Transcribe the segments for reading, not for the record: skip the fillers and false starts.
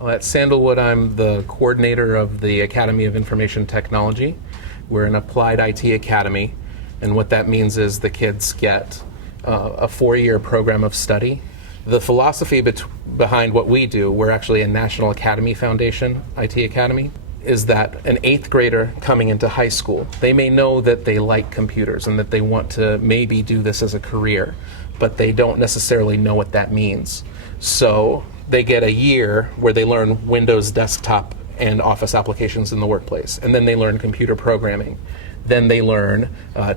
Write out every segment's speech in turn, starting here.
Well, at Sandalwood, I'm the coordinator of the Academy of Information Technology. We're an applied IT academy, and what that means is the kids get a 4-year program of study. The philosophy behind what we do, we're actually a National Academy Foundation IT academy, is that an 8th grader coming into high school, they may know that they like computers and that they want to maybe do this as a career, but they don't necessarily know what that means. So they get a year where they learn Windows desktop and Office applications in the workplace, and then they learn computer programming. Then they learn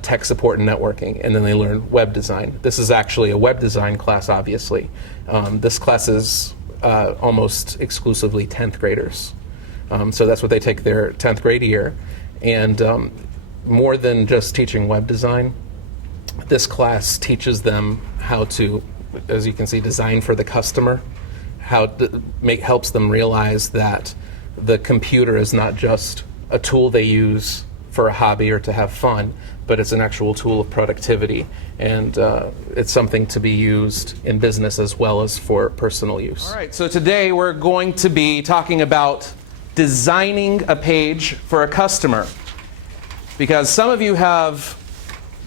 tech support and networking, and then they learn web design. This is actually a web design class, obviously. This class is almost exclusively 10th graders. So that's what they take their 10th grade year. And more than just teaching web design, this class teaches them how to, as you can see, design for the customer, helps them realize that the computer is not just a tool they use for a hobby or to have fun, but it's an actual tool of productivity, and it's something to be used in business as well as for personal use. All right, so today we're going to be talking about designing a page for a customer, because some of you have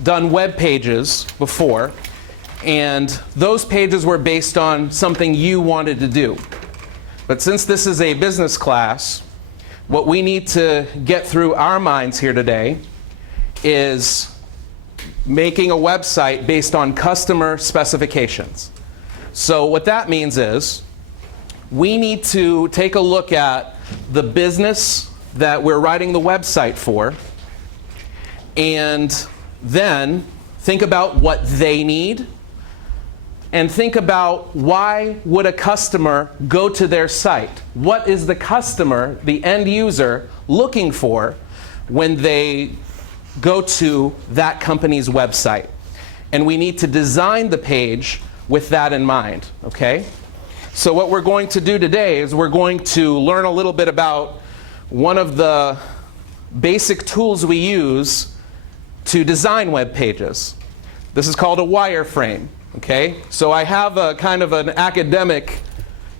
done web pages before, and those pages were based on something you wanted to do. But since this is a business class, what we need to get through our minds here today is making a website based on customer specifications. So what that means is we need to take a look at the business that we're writing the website for, and then think about what they need, and think about why would a customer go to their site? What is the customer, the end user, looking for when they go to that company's website? And we need to design the page with that in mind, okay? So what we're going to do today is we're going to learn a little bit about one of the basic tools we use to design web pages. This is called a wireframe. Okay, so I have a kind of an academic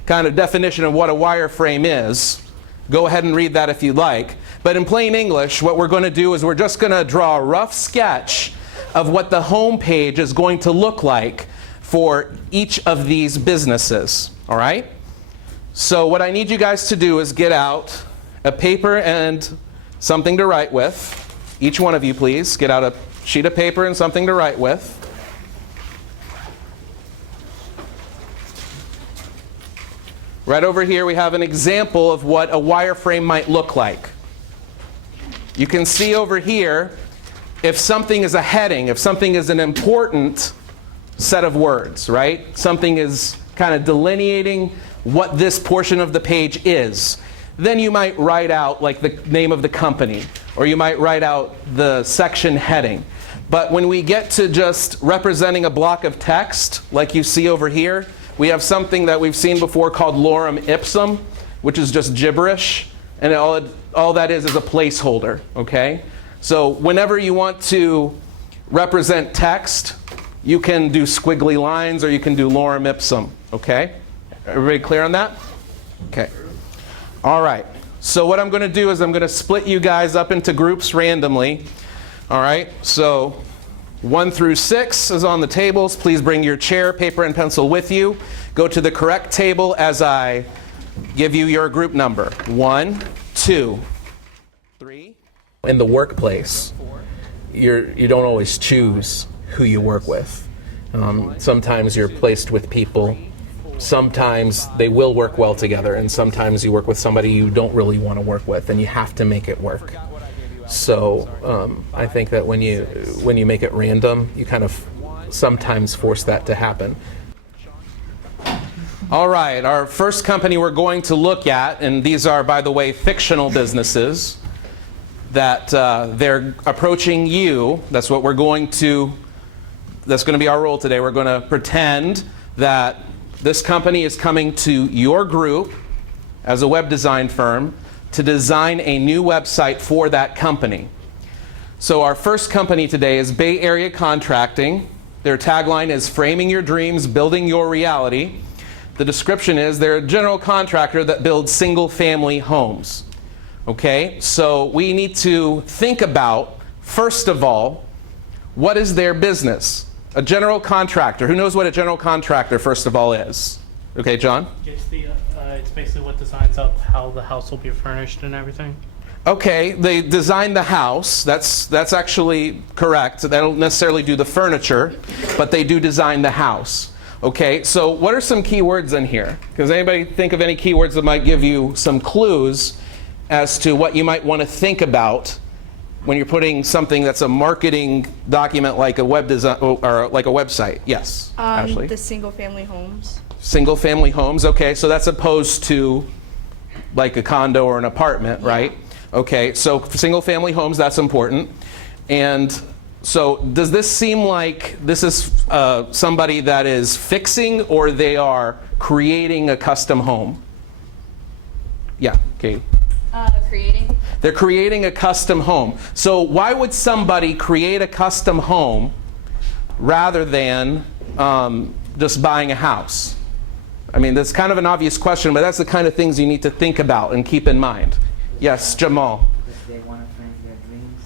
kind of definition of what a wireframe is. Go ahead and read that if you'd like. But in plain English, what we're going to do is we're just going to draw a rough sketch of what the home page is going to look like for each of these businesses. All right? So what I need you guys to do is get out a paper and something to write with. Each one of you, please, get out a sheet of paper and something to write with. Right over here we have an example of what a wireframe might look like. You can see over here if something is a heading, if something is an important set of words, right? Something is kind of delineating what this portion of the page is. Then you might write out like the name of the company, or you might write out the section heading. But when we get to just representing a block of text, like you see over here, we have something that we've seen before called lorem ipsum, which is just gibberish, and all that is a placeholder, okay? So whenever you want to represent text, you can do squiggly lines or you can do lorem ipsum, okay? Everybody clear on that? Okay. All right. So what I'm going to do is I'm going to split you guys up into groups randomly. All right? So 1 through 6 is on the tables. Please bring your chair, paper, and pencil with you. Go to the correct table as I give you your group number. 1, 2, 3. In the workplace, you don't always choose who you work with. Sometimes you're placed with people. Sometimes they will work well together, and sometimes you work with somebody you don't really want to work with, and you have to make it work. So I think that when you make it random, you kind of sometimes force that to happen. All right, our first company we're going to look at, and these are, by the way, fictional businesses, that they're approaching you. That's going to be our role today. We're going to pretend that this company is coming to your group as a web design firm to design a new website for that company. So our first company today is Bay Area Contracting. Their tagline is "Framing Your Dreams, Building Your Reality." the description is they're a general contractor that builds single-family homes. Okay, so we need to think about, first of all, what is their business? A general contractor. Who knows what a general contractor, first of all, is? Okay, John? It's basically what designs up how the house will be furnished and everything. Okay, they design the house. That's actually correct. They don't necessarily do the furniture, but they do design the house. Okay, so what are some keywords in here? Does anybody think of any keywords that might give you some clues as to what you might want to think about when you're putting something that's a marketing document like a web design or like a website? Yes, Ashley. The single-family homes. Single-family homes. Okay, so that's opposed to like a condo or an apartment, right? Okay, so single-family homes, that's important. And so does this seem like this is somebody that is fixing or they are creating a custom home? Yeah, Katie. Creating. They're creating a custom home. So why would somebody create a custom home rather than just buying a house? I mean, that's kind of an obvious question, but that's the kind of things you need to think about and keep in mind. Yes, Jamal. Because they want to frame their dreams.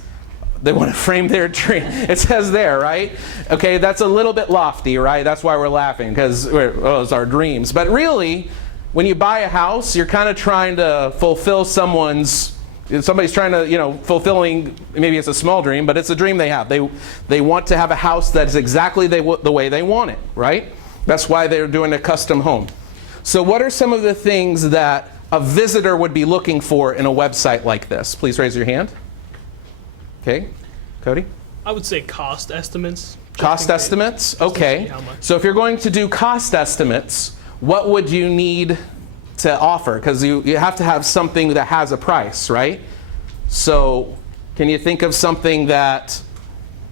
They want to frame their dream. It says there, right? Okay, that's a little bit lofty, right? That's why we're laughing, because it's our dreams. But really, when you buy a house, you're kind of trying to fulfill somebody's trying to, fulfilling, maybe it's a small dream, but it's a dream they have. They want to have a house that's exactly the way they want it, right? That's why they're doing a custom home. So what are some of the things that a visitor would be looking for in a website like this? Please raise your hand. Okay, Cody? I would say cost estimates. Cost estimates? Okay. How much. So if you're going to do cost estimates, what would you need to offer? Because you have to have something that has a price, right? So can you think of something that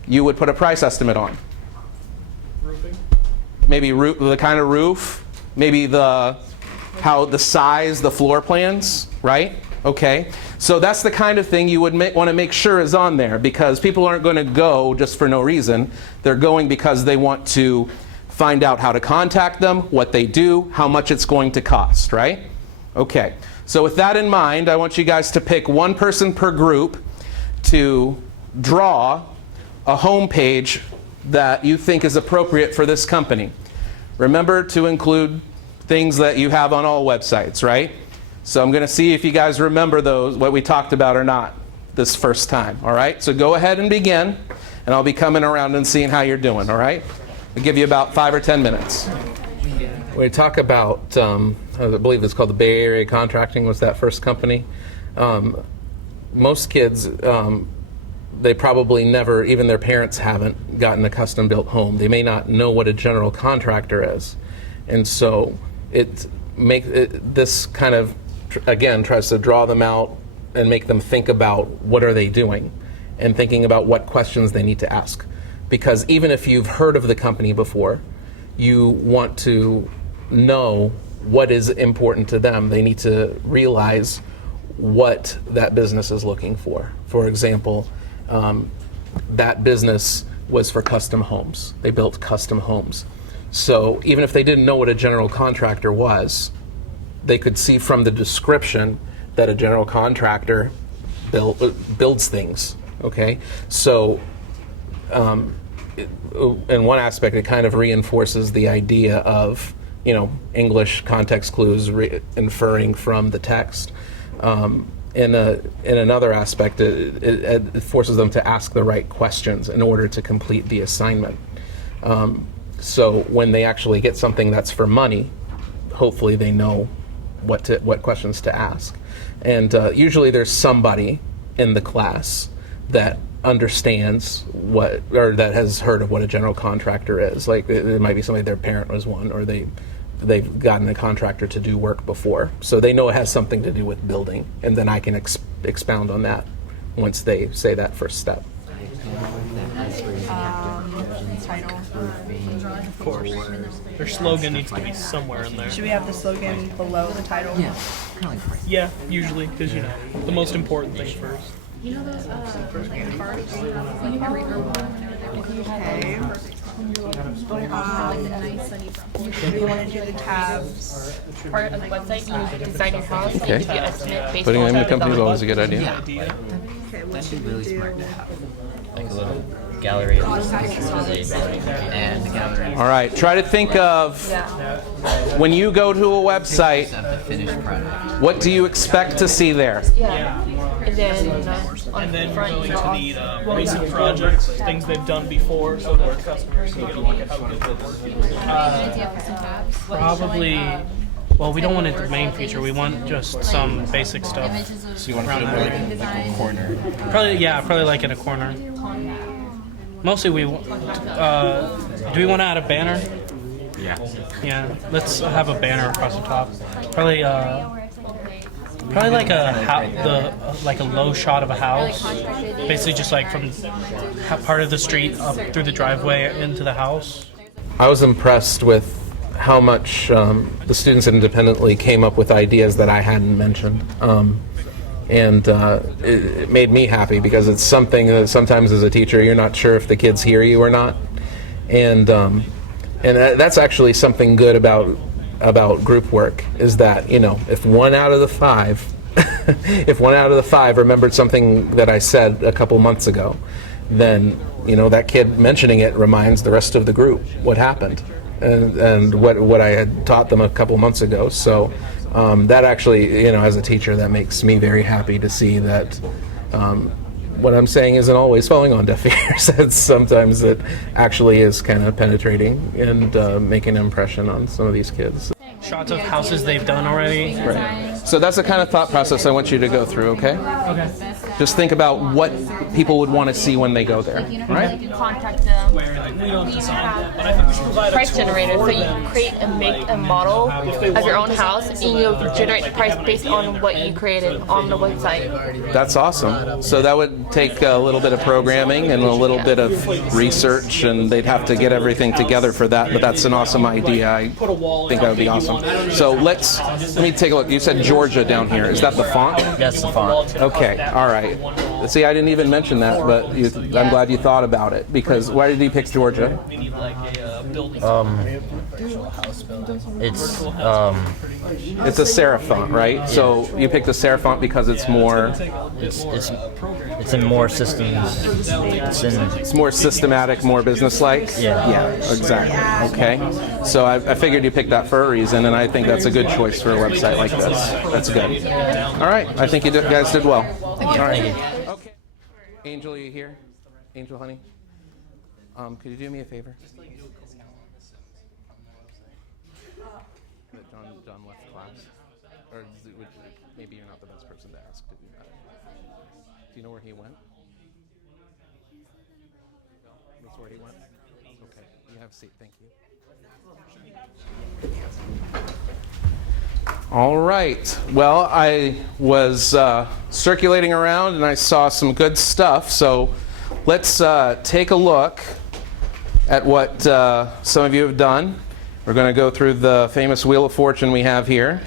you would put a price estimate on? Roofing. Maybe the kind of roof, maybe the size, the floor plans, right? Okay. So that's the kind of thing you would want to make sure is on there, because people aren't going to go just for no reason. They're going because they want to find out how to contact them, what they do, how much it's going to cost, right? Okay. So with that in mind, I want you guys to pick one person per group to draw a home page that you think is appropriate for this company. Remember to include things that you have on all websites, right? So I'm going to see if you guys remember those, what we talked about or not this first time, all right? So go ahead and begin, and I'll be coming around and seeing how you're doing, all right? I'll give you about 5 or 10 minutes. We talk about, I believe it's called the Bay Area Contracting was that first company. Most kids, they probably never, even their parents haven't gotten a custom built home. They may not know what a general contractor is. And so this kind of, again, tries to draw them out and make them think about what are they doing and thinking about what questions they need to ask. Because even if you've heard of the company before, you want to know what is important to them. They need to realize what that business is looking for. For example, that business was for custom homes. They built custom homes. So even if they didn't know what a general contractor was, they could see from the description that a general contractor builds things, okay? So in one aspect, it kind of reinforces the idea of, English context clues inferring from the text. In another aspect, it forces them to ask the right questions in order to complete the assignment. So when they actually get something that's for money, hopefully they know what questions to ask. And usually there's somebody in the class that understands or that has heard of what a general contractor is. Like it might be somebody, their parent was one, or they've gotten a contractor to do work before. So they know it has something to do with building, and then I can expound on that once they say that first step. Title. Of course. Their slogan needs to be somewhere in there. Should we have the slogan below the title? Yeah, kind of like frame. Yeah, usually, because the most important thing first. Okay. We want to do the tabs. Part of the website, you design your house, and Okay. give you an estimate based Putting on them in the the company is design. always a good idea. Okay, what should we do? Like a little gallery of pictures and gallery All right, try to think of when you go to a website, of the finished product. what do you expect to see there? Yeah. And then on And the then front, going you to the recent projects, things they've done before, so that our customers can get a look at how good they're working. Probably, well, we don't want it the main feature. We want just some basic stuff. So you want to put it like a corner. Probably like in a corner. Mostly do we want to add a banner? Yeah. Yeah, let's have a banner across the top. Probably like like a low shot of a house, basically just like from part of the street up through the driveway into the house. I was impressed with how much the students independently came up with ideas that I hadn't mentioned. And it made me happy because it's something that sometimes as a teacher you're not sure if the kids hear you or not. And that's actually something good about group work, is that, you know, if one out of the five remembered something that I said a couple months ago, then, you know, that kid mentioning it reminds the rest of the group what happened and what I had taught them a couple months ago. So that actually, you know, as a teacher, that makes me very happy to see that what I'm saying isn't always falling on deaf ears. It's sometimes it actually is kind of penetrating and making an impression on some of these kids. Shots of houses they've done already. So that's the kind of thought process I want you to go through, okay? Okay. Just think about what people would want to see when they go there, right? you contact them. We don't design that, but I think we should provide a Price tool generator, so for you them. create and make a model of your own house, and you generate the price based on what you created on the website. That's awesome. So that would take a little bit of programming and a little bit of research, and they'd have to get everything together for that, but that's an awesome idea. I think that would be awesome. So let me take a look. You said Georgia down here. Is that the font? That's the font. Okay, all right. See, I didn't even mention that, but I'm glad you thought about it, because why did you pick Georgia? We need like a building. It's It's a serif font, right? So you picked the serif font because it's more, it's in more systems. it's more systematic, more business-like? Yeah. Yeah, exactly. Okay. So I figured you picked that for a reason, and I think that's a good choice for a website like this. That's good. All right. I think you guys did well. All right. Okay. Angel, are you here? Angel, honey? Could you do me a favor? John left class. Or maybe you're not the best person to ask to do that. Do you know where he went? That's where he went? Okay. You have a seat. Thank you. All right. Well, I was circulating around and I saw some good stuff. So let's take a look at what some of you have done. We're going to go through the famous Wheel of Fortune we have here.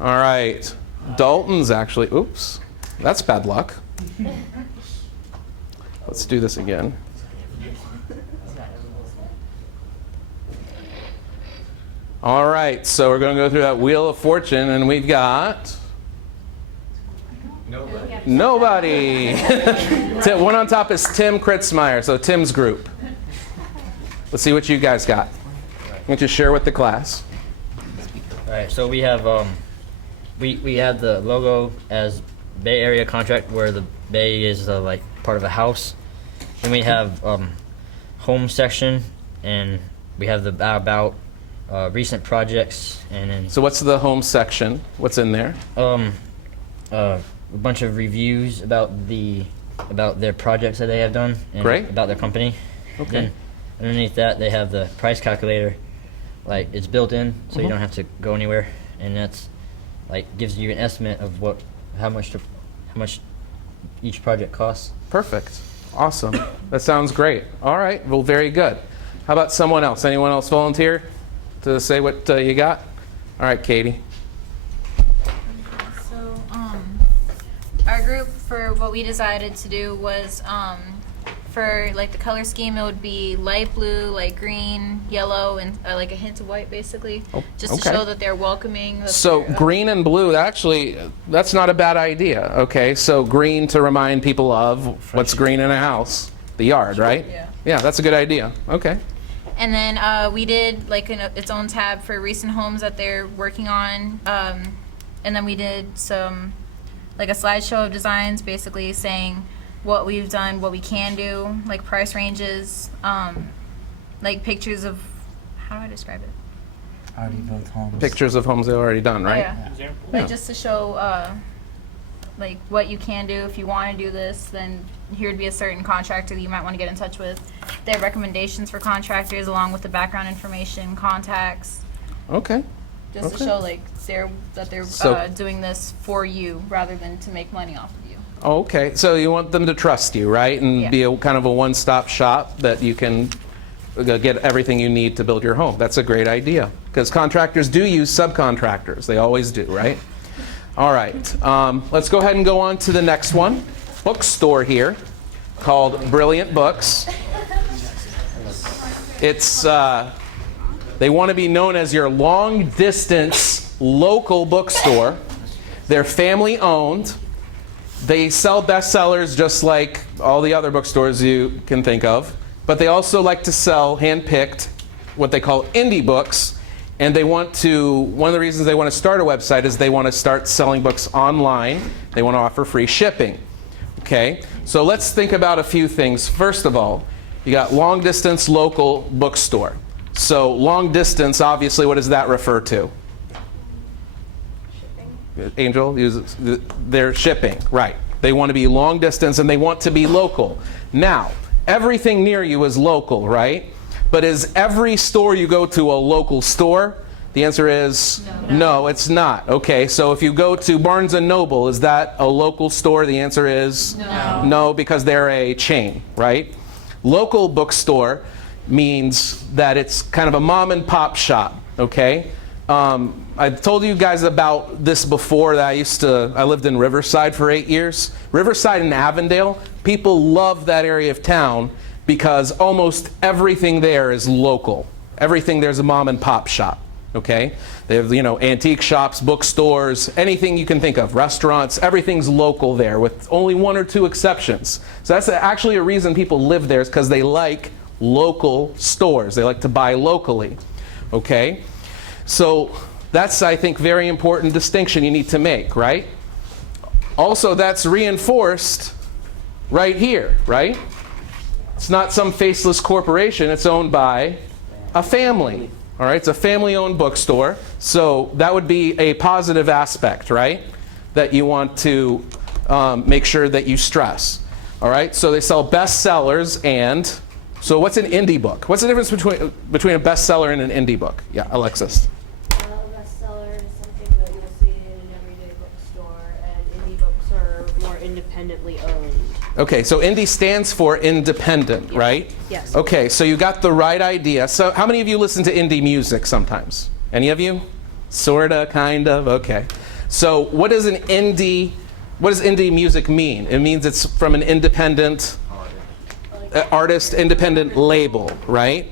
All right. Dalton's actually, oops, that's bad luck. Let's do this again. All right, so we're going to go through that Wheel of Fortune, and we've got nobody. One on top is Tim Kritzmeyer, so Tim's group. Let's see what you guys got. Why don't you share with the class? All right, so we have we have the logo as Bay Area contract, where the Bay is like part of a house. Then we have home section, and we have the about recent projects, and then So what's the home section? What's in there? a bunch of reviews about their projects that they have done, and Great. about their company. Okay. Then underneath that, they have the price calculator. Like, it's built in, so you don't have to go anywhere, and that's like gives you an estimate of how much each project costs. Perfect. Awesome. That sounds great. All right. Well, very good. How about someone else? Anyone else volunteer to say what you got? All right, Katie. So, our group, for what we decided to do was for like the color scheme, it would be light blue, light green, yellow, and like a hint of white, basically, just to okay. show that they're welcoming. That So they're, green and blue, actually, that's not a bad idea. Okay, so green to remind people of what's green in a house, the yard, right? Yeah. Yeah, that's a good idea. Okay. And then we did like its own tab for recent homes that they're working on. And then we did some, like a slideshow of designs, basically saying what we've done, what we can do, like price ranges, like pictures of, how do I describe it? Already built homes. Pictures of homes they've already done, right? Yeah. Like just to show like what you can do. If you want to do this, then here would be a certain contractor that you might want to get in touch with. They have recommendations for contractors along with the background information, contacts, Okay. just to show like they're So- doing this for you rather than to make money off of you. Okay, so you want them to trust you, right? And Yeah. be a kind of a one-stop shop that you can get everything you need to build your home. That's a great idea. Because contractors do use subcontractors. They always do, right? All right, let's go ahead and go on to the next one. Bookstore here called Brilliant Books. It's, they want to be known as your long-distance local bookstore. They're family-owned. They sell bestsellers just like all the other bookstores you can think of, but they also like to sell hand-picked, what they call indie books, and they want to, one of the reasons they want to start a website is they want to start selling books online. They want to offer free shipping. Okay, so let's think about a few things. First of all, you got long-distance local bookstore. So long distance, obviously, what does that refer to? Angel uses their shipping, right? They want to be long distance and they want to be local. Now, everything near you is local, right? But is every store you go to a local store? The answer is no, it's not. Okay, so if you go to Barnes & Noble, is that a local store? The answer is no, because they're a chain, right? Local bookstore means that it's kind of a mom and pop shop, okay? I've told you guys about this before that I lived in Riverside for 8 years. Riverside and Avondale, people love that area of town because almost everything there is local. Everything there's a mom and pop shop, okay? They have, antique shops, bookstores, anything you can think of, restaurants, everything's local there with only one or two exceptions. So that's actually a reason people live there is because they like local stores. They like to buy locally, okay? So that's, I think, very important distinction you need to make, right? Also, that's reinforced right here, right? It's not some faceless corporation. It's owned by a family, all right? It's a family-owned bookstore. So that would be a positive aspect, right? That you want to make sure that you stress, all right? So they sell bestsellers and... So what's an indie book? What's the difference between a bestseller and an indie book? Yeah, Alexis. A bestseller is something that you'll see in an everyday bookstore, and indie books are more independently owned. Okay, so indie stands for independent, right? Yes. Okay, so you got the right idea. So how many of you listen to indie music sometimes? Any of you? Sorta, kind of, okay. So what does indie music mean? It means it's from an independent artist, independent label, right?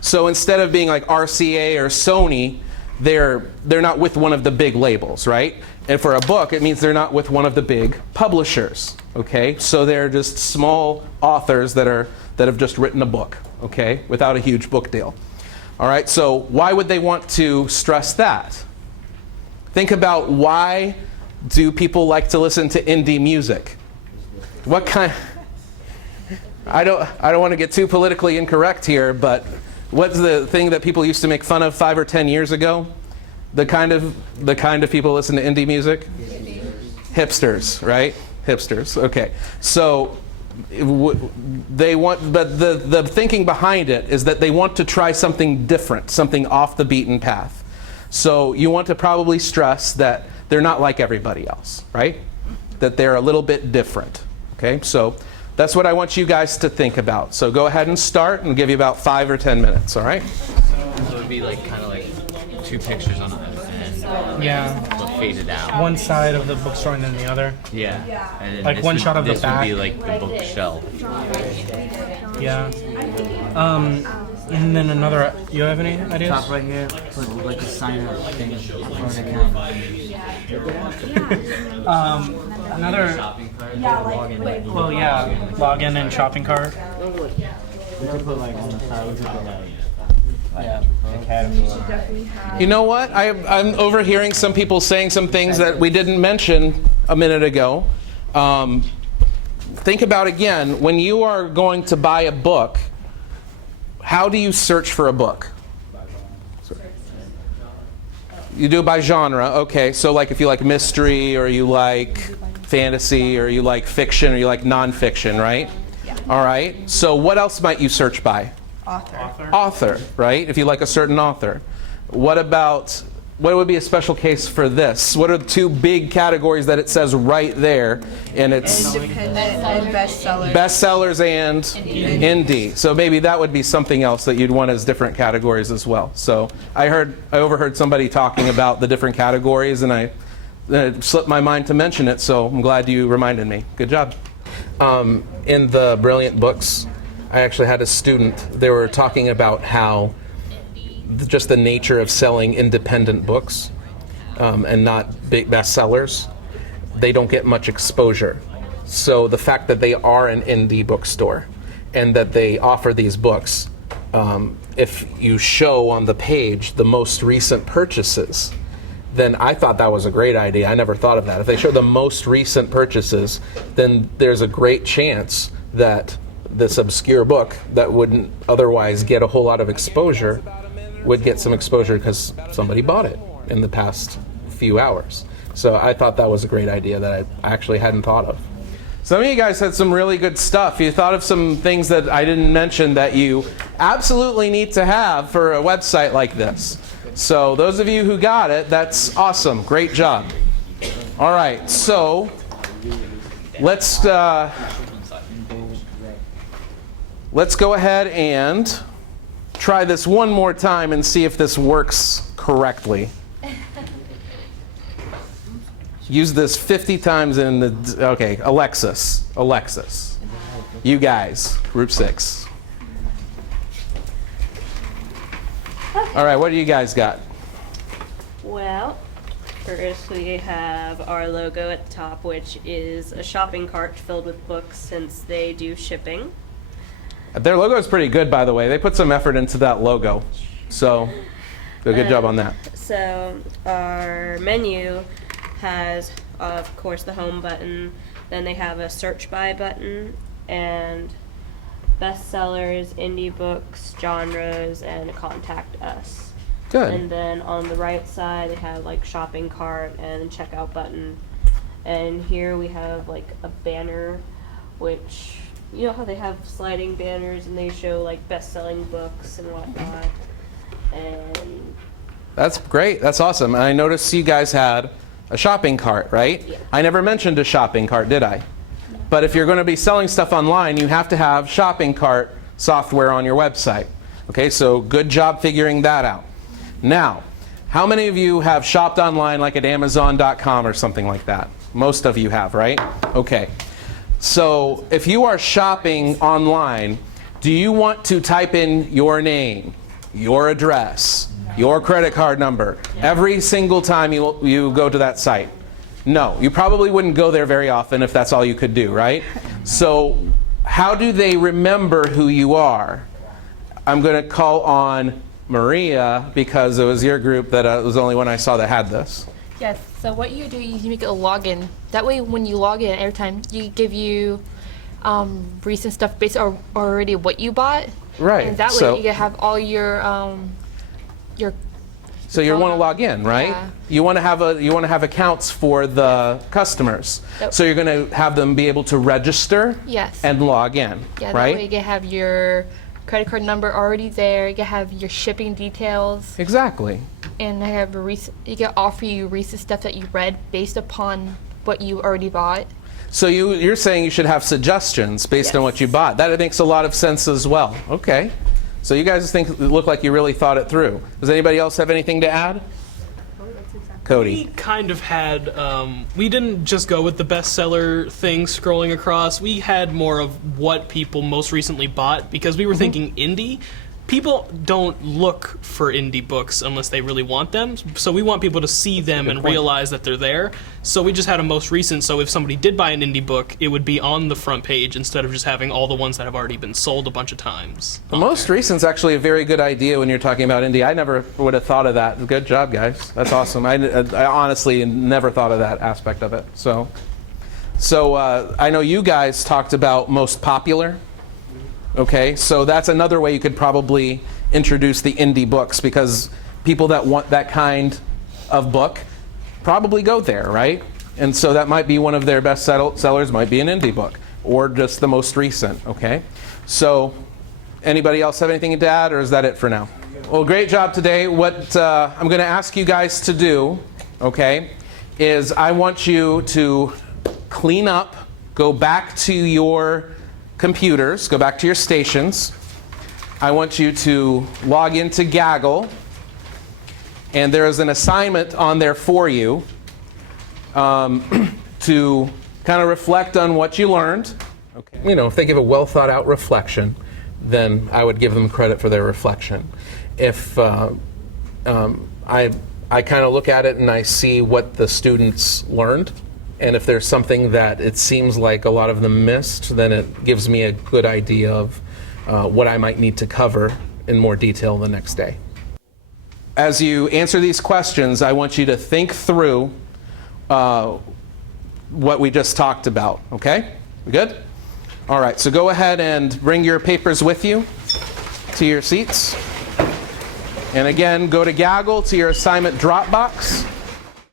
So instead of being like RCA or Sony, they're not with one of the big labels, right? And for a book, it means they're not with one of the big publishers, okay? So they're just small authors that have just written a book, okay, without a huge book deal. All right, so why would they want to stress that? Think about, why do people like to listen to indie music? What kind... I don't want to get too politically incorrect here, but what's the thing that people used to make fun of 5 or 10 years ago? The kind of people listen to indie music? Hipsters, right? Hipsters. Okay. So they want, but the thinking behind it is that they want to try something different, something off the beaten path. So you want to probably stress that they're not like everybody else, right? That they're a little bit different. Okay? So that's what I want you guys to think about. So go ahead and start, and give you about 5 or 10 minutes, all right? So it would be like kind of like two pictures on an and Yeah. they'll fade it out. One side of the bookstore and then the other. Yeah. And then Like this one would- shot of the this back. would be like the bookshelf. Yeah. And then another. You have any ideas? Top right here, put like a sign up thing for an account. Another. Well, yeah. Login and shopping cart. We could put like on the side, we could put like academy. You know what? I'm overhearing some people saying some things that we didn't mention a minute ago. Think about again, when you are going to buy a book, how do you search for a book? You do it by genre. Okay, so like if you like mystery or you like fantasy or you like fiction or you like nonfiction, right? Yeah. All right. So what else might you search by? Author, right? If you like a certain author. What would be a special case for this? What are the two big categories that it says right there? And it's Independent and bestsellers. bestsellers and indie. So maybe that would be something else that you'd want as different categories as well. So I overheard somebody talking about the different categories, and it slipped my mind to mention it. So I'm glad you reminded me. Good job. In the Brilliant Books, I actually had a student. They were talking about how just the nature of selling independent books and not big bestsellers, they don't get much exposure. So the fact that they are an indie bookstore and that they offer these books, if you show on the page the most recent purchases, then I thought that was a great idea. I never thought of that. If they show the most recent purchases, then there's a great chance that this obscure book that wouldn't otherwise get a whole lot of exposure would get some exposure because somebody bought it in the past few hours. So I thought that was a great idea that I actually hadn't thought of. Some of you guys had some really good stuff. You thought of some things that I didn't mention that you absolutely need to have for a website like this. So those of you who got it, that's awesome. Great job. All right, so let's go ahead and try this one more time and see if this works correctly. Use this 50 times in the... Okay, Alexis. You guys, group 6. All right, what do you guys got? Well, first we have our logo at the top, which is a shopping cart filled with books since they do shipping. Their logo is pretty good, by the way. They put some effort into that logo. So, do a good job on that. So our menu has, of course, the home button. Then they have a search by button and bestsellers, indie books, genres, and contact us. Good. And then on the right side, they have like shopping cart and checkout button. And here we have like a banner, which, you know how they have sliding banners and they show like best-selling books and whatnot. And That's great. That's awesome. And I noticed you guys had a shopping cart, right? Yeah. I never mentioned a shopping cart, did I? But if you're going to be selling stuff online, you have to have shopping cart software on your website. Okay, so good job figuring that out. Now, how many of you have shopped online like at Amazon.com or something like that? Most of you have, right? Okay. So if you are shopping online, do you want to type in your name, your address, your credit card number every single time you go to that site? No, you probably wouldn't go there very often if that's all you could do, right? So how do they remember who you are? I'm going to call on Maria because it was your group that was the only one I saw that had this. Yes. So what you do, you make a login. That way, when you log in every time, you give you recent stuff based on already what you bought. Right. And that way, So- you can have all your So you want to log in, right? Yeah. You want to have accounts for the customers. Yep. So you're going to have them be able to register Yes. and log in, Yeah, that right? way you can have your credit card number already there. You can have your shipping details, Exactly. and I have you can offer you recent stuff that you read based upon what you already bought. So you're saying you should have suggestions based on what you bought. That makes a lot of sense as well. Okay. So you guys look like you really thought it through. Does anybody else have anything to add? Cody. We kind of had, we didn't just go with the bestseller thing scrolling across. We had more of what people most recently bought because we were thinking indie. People don't look for indie books unless they really want them. So we want people to see them and realize that they're there. So we just had a most recent. So if somebody did buy an indie book, it would be on the front page instead of just having all the ones that have already been sold a bunch of times. The most recent's actually a very good idea when you're talking about indie. I never would have thought of that. Good job, guys. That's awesome. I honestly never thought of that aspect of it. So I know you guys talked about most popular. Okay, so that's another way you could probably introduce the indie books, because people that want that kind of book probably go there, right? And so that might be one of their best sellers, might be an indie book, or just the most recent, okay? So anybody else have anything to add, or is that it for now? Well, great job today. What I'm going to ask you guys to do, okay, is I want you to clean up, go back to your computers, go back to your stations. I want you to log into Gaggle, and there is an assignment on there for you to kind of reflect on what you learned. Okay. You know, if they give a well thought out reflection, then I would give them credit for their reflection. If I kind of look at it and I see what the students learned, and if there's something that it seems like a lot of them missed, then it gives me a good idea of what I might need to cover in more detail the next day. As you answer these questions, I want you to think through what we just talked about, okay? We good? All right, so go ahead and bring your papers with you to your seats. And again, go to Gaggle, to your assignment Dropbox.